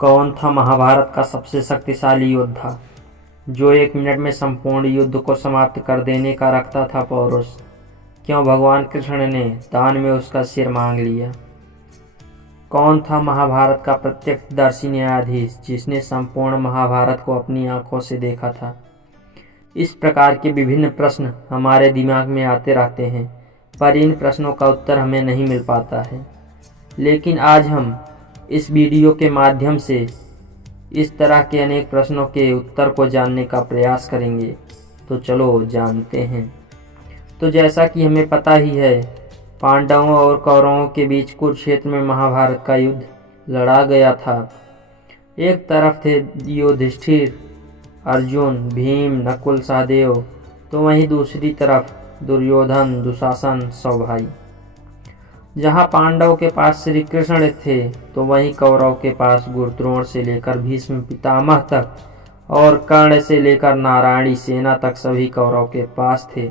कौन था महाभारत का सबसे शक्तिशाली योद्धा, जो 1 मिनट में संपूर्ण युद्ध को समाप्त कर देने का रखता था पौरुष? क्यों भगवान कृष्ण ने दान में उसका सिर मांग लिया? कौन था महाभारत का प्रत्यक्षदर्शी न्यायाधीश, जिसने संपूर्ण महाभारत को अपनी आंखों से देखा था? इस प्रकार के विभिन्न प्रश्न हमारे दिमाग में आते रहते हैं, पर इन प्रश्नों का उत्तर हमें नहीं मिल पाता है। लेकिन आज हम इस वीडियो के माध्यम से इस तरह के अनेक प्रश्नों के उत्तर को जानने का प्रयास करेंगे। तो चलो जानते हैं। तो जैसा कि हमें पता ही है, पांडवों और कौरवों के बीच कुरुक्षेत्र में महाभारत का युद्ध लड़ा गया था। एक तरफ थे युधिष्ठिर, अर्जुन, भीम, नकुल, सहदेव, तो वहीं दूसरी तरफ दुर्योधन, दुशासन, सौ भाई। जहाँ पांडव के पास श्री कृष्ण थे, तो वहीं कौरव के पास गुरुद्रोण से लेकर भीष्म पितामह तक और कर्ण से लेकर नारायणी सेना तक सभी कौरव के पास थे।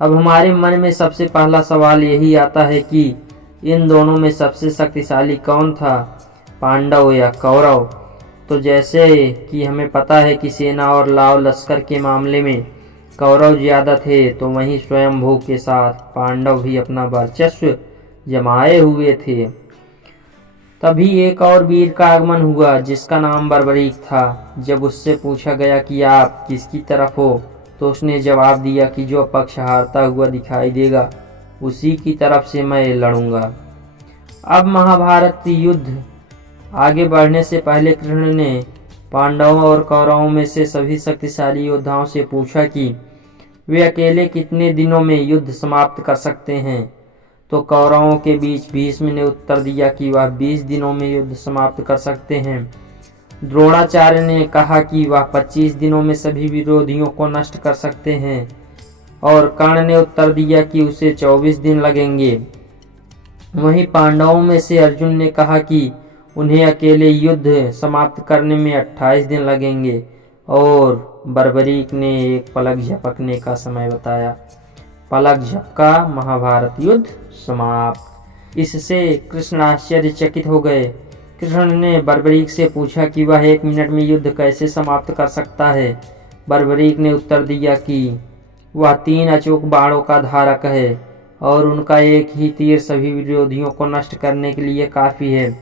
अब हमारे मन में सबसे पहला सवाल यही आता है कि इन दोनों में सबसे शक्तिशाली कौन था, पांडव या कौरव? तो जैसे कि हमें पता है कि सेना और लाव लश्कर के मामले में कौरव ज्यादा थे, तो वहीं स्वयंभू के साथ पांडव भी अपना वर्चस्व जमाए हुए थे। तभी एक और वीर का आगमन हुआ, जिसका नाम बर्बरीक था। जब उससे पूछा गया कि आप किसकी तरफ हो, तो उसने जवाब दिया कि जो पक्ष हारता हुआ दिखाई देगा, उसी की तरफ से मैं लड़ूंगा। अब महाभारत युद्ध आगे बढ़ने से पहले कृष्ण ने पांडवों और कौरवों में से सभी शक्तिशाली योद्धाओं से पूछा कि वे अकेले कितने दिनों में युद्ध समाप्त कर सकते हैं। तो कौरवों के बीच भीष्म ने उत्तर दिया कि वह 20 दिनों में युद्ध समाप्त कर सकते हैं। द्रोणाचार्य ने कहा कि वह 25 दिनों में सभी विरोधियों को नष्ट कर सकते हैं, और कर्ण ने उत्तर दिया कि उसे 24 दिन लगेंगे। वहीं पांडवों में से अर्जुन ने कहा कि उन्हें अकेले युद्ध समाप्त करने में 28 दिन लगेंगे, और बर्बरीक ने एक पलक झपकने का समय बताया। पलक झपका, महाभारत युद्ध समाप्त। इससे कृष्ण आश्चर्यचकित हो गए। कृष्ण ने बर्बरीक से पूछा कि वह 1 मिनट में युद्ध कैसे समाप्त कर सकता है। बर्बरीक ने उत्तर दिया कि वह 3 अचूक बाणों का धारक है, और उनका एक ही तीर सभी विरोधियों को नष्ट करने के लिए काफी है।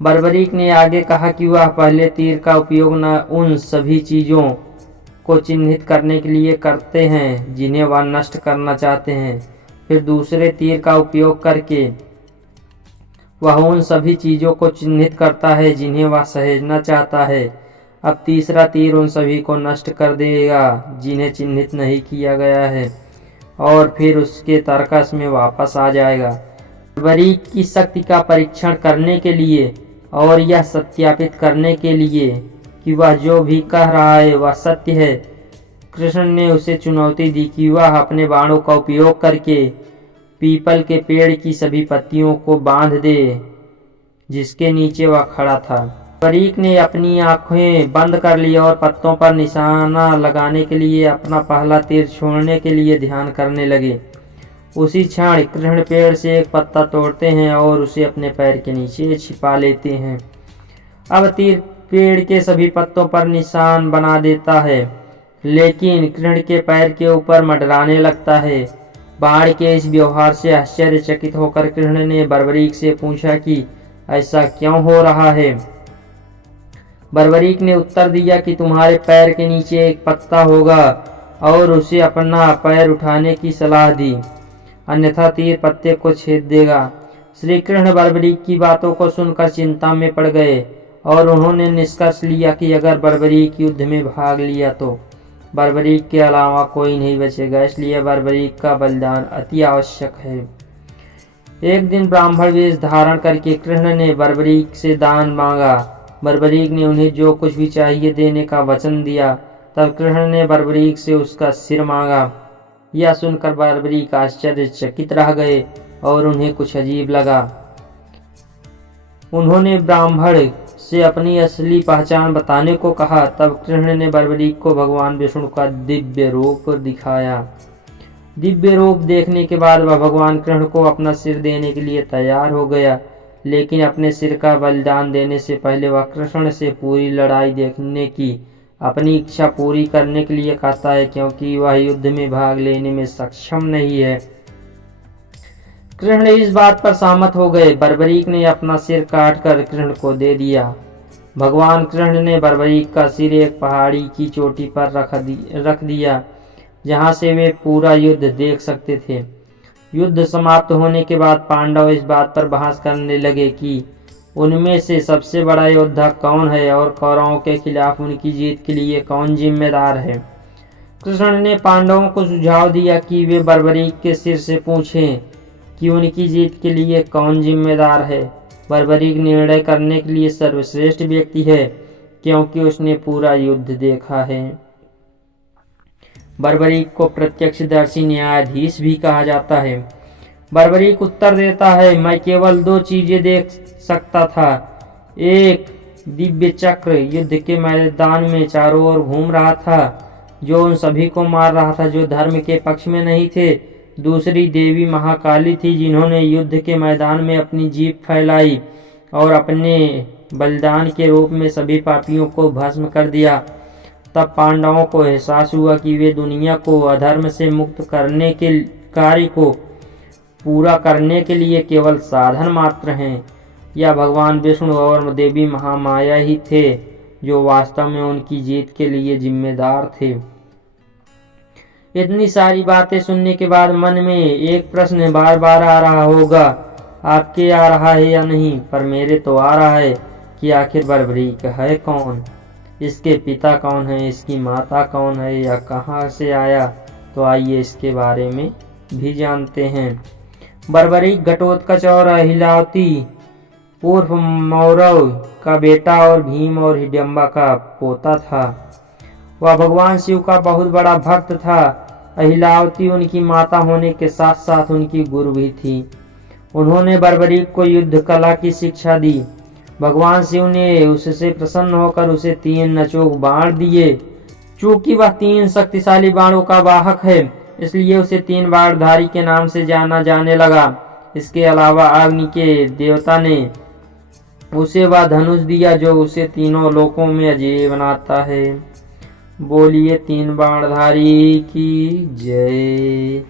बर्बरीक ने आगे कहा कि वह पहले तीर का उपयोग न उन सभी चीजों को चिन्हित करने के लिए करते हैं जिन्हें वह नष्ट करना चाहते हैं, फिर दूसरे तीर का उपयोग करके वह उन सभी चीजों को चिन्हित करता है जिन्हें वह सहेजना चाहता है। अब तीसरा तीर उन सभी को नष्ट कर देगा जिन्हें चिन्हित नहीं किया गया है, और फिर उसके तर्कस में वापस आ जाएगा। बर्बरीक की शक्ति का परीक्षण करने के लिए और यह सत्यापित करने के लिए कि वह जो भी कह रहा है वह सत्य है, कृष्ण ने उसे चुनौती दी कि वह अपने बाणों का उपयोग करके पीपल के पेड़ की सभी पत्तियों को बांध दे जिसके नीचे वह खड़ा था। बर्बरीक ने अपनी आंखें बंद कर ली और पत्तों पर निशाना लगाने के लिए अपना पहला तीर छोड़ने के लिए ध्यान करने लगे। उसी क्षण कृष्ण पेड़ से एक पत्ता तोड़ते हैं और उसे अपने पैर के नीचे छिपा लेते हैं। अब तीर पेड़ के सभी पत्तों पर निशान बना देता है, लेकिन कृष्ण के पैर के ऊपर मंडराने लगता है। बाण के इस व्यवहार से आश्चर्यचकित होकर कृष्ण ने बर्बरीक से पूछा कि ऐसा क्यों हो रहा है। बर्बरीक ने उत्तर दिया कि तुम्हारे पैर के नीचे एक पत्ता होगा, और उसे अपना पैर उठाने की सलाह दी, अन्यथा तीर पत्ते को छेद देगा। श्री कृष्ण बर्बरीक की बातों को सुनकर चिंता में पड़ गए, और उन्होंने निष्कर्ष लिया कि अगर बर्बरीक युद्ध में भाग लिया तो बर्बरीक के अलावा कोई नहीं बचेगा, इसलिए बर्बरीक का बलिदान अति आवश्यक है। एक दिन ब्राह्मण वेश धारण करके कृष्ण ने बर्बरीक से दान मांगा। बर्बरीक ने उन्हें जो कुछ भी चाहिए देने का वचन दिया। तब कृष्ण ने बर्बरीक से उसका सिर मांगा। यह सुनकर बर्बरीक आश्चर्यचकित रह गए और उन्हें कुछ अजीब लगा। उन्होंने ब्राह्मण से अपनी असली पहचान बताने को कहा। तब कृष्ण ने बर्बरीक को भगवान विष्णु का दिव्य रूप दिखाया। दिव्य रूप देखने के बाद वह भगवान कृष्ण को अपना सिर देने के लिए तैयार हो गया। लेकिन अपने सिर का बलिदान देने से पहले वह कृष्ण से पूरी लड़ाई देखने की अपनी इच्छा पूरी करने के लिए कहता है, क्योंकि वह युद्ध में भाग लेने में सक्षम नहीं है। कृष्ण इस बात पर सहमत हो गए। बर्बरीक ने अपना सिर काटकर कृष्ण को दे दिया। भगवान कृष्ण ने बर्बरीक का सिर एक पहाड़ी की चोटी पर रख दिया, जहां से वे पूरा युद्ध देख सकते थे। युद्ध समाप्त होने के बाद पांडव इस बात पर बहस करने लगे कि उनमें से सबसे बड़ा योद्धा कौन है और कौरवों के खिलाफ उनकी जीत के लिए कौन जिम्मेदार है। कृष्ण ने पांडवों को सुझाव दिया कि वे बर्बरीक के सिर से पूछें कि उनकी जीत के लिए कौन जिम्मेदार है। बर्बरीक निर्णय करने के लिए सर्वश्रेष्ठ व्यक्ति है, क्योंकि उसने पूरा युद्ध देखा है। बर्बरीक को प्रत्यक्षदर्शी न्यायाधीश भी कहा जाता है। बर्बरीक उत्तर देता है, मैं केवल 2 चीजें देख सकता था। एक, दिव्य चक्र युद्ध के मैदान में चारों ओर घूम रहा था, जो उन सभी को मार रहा था जो धर्म के पक्ष में नहीं थे। दूसरी देवी महाकाली थी, जिन्होंने युद्ध के मैदान में अपनी जीभ फैलाई और अपने बलिदान के रूप में सभी पापियों को भस्म कर दिया। तब पांडवों को एहसास हुआ कि वे दुनिया को अधर्म से मुक्त करने के कार्य को पूरा करने के लिए केवल साधन मात्र हैं, या भगवान विष्णु और देवी महामाया ही थे जो वास्तव में उनकी जीत के लिए जिम्मेदार थे। इतनी सारी बातें सुनने के बाद मन में एक प्रश्न बार बार आ रहा होगा, आपके आ रहा है या नहीं, पर मेरे तो आ रहा है कि आखिर बर्बरीक है कौन, इसके पिता कौन है, इसकी माता कौन है, या कहाँ से आया। तो आइए इसके बारे में भी जानते हैं। बर्बरीक घटोत्कच और अहिलावती पूर्व मौरव का बेटा और भीम और हिडिंबा का पोता था। वह भगवान शिव का बहुत बड़ा भक्त था। अहिलावती उनकी माता होने के साथ साथ उनकी गुरु भी थी। उन्होंने बर्बरीक को युद्ध कला की शिक्षा दी। भगवान शिव ने उससे प्रसन्न होकर उसे 3 नचोक बाण दिए। चूंकि वह 3 शक्तिशाली बाणों का वाहक है, इसलिए उसे 3 बाणधारी के नाम से जाना जाने लगा। इसके अलावा अग्नि के देवता ने उसे वह धनुष दिया जो उसे तीनों लोकों में अजेय बनाता है। बोलिए 3 बाणधारी की जय।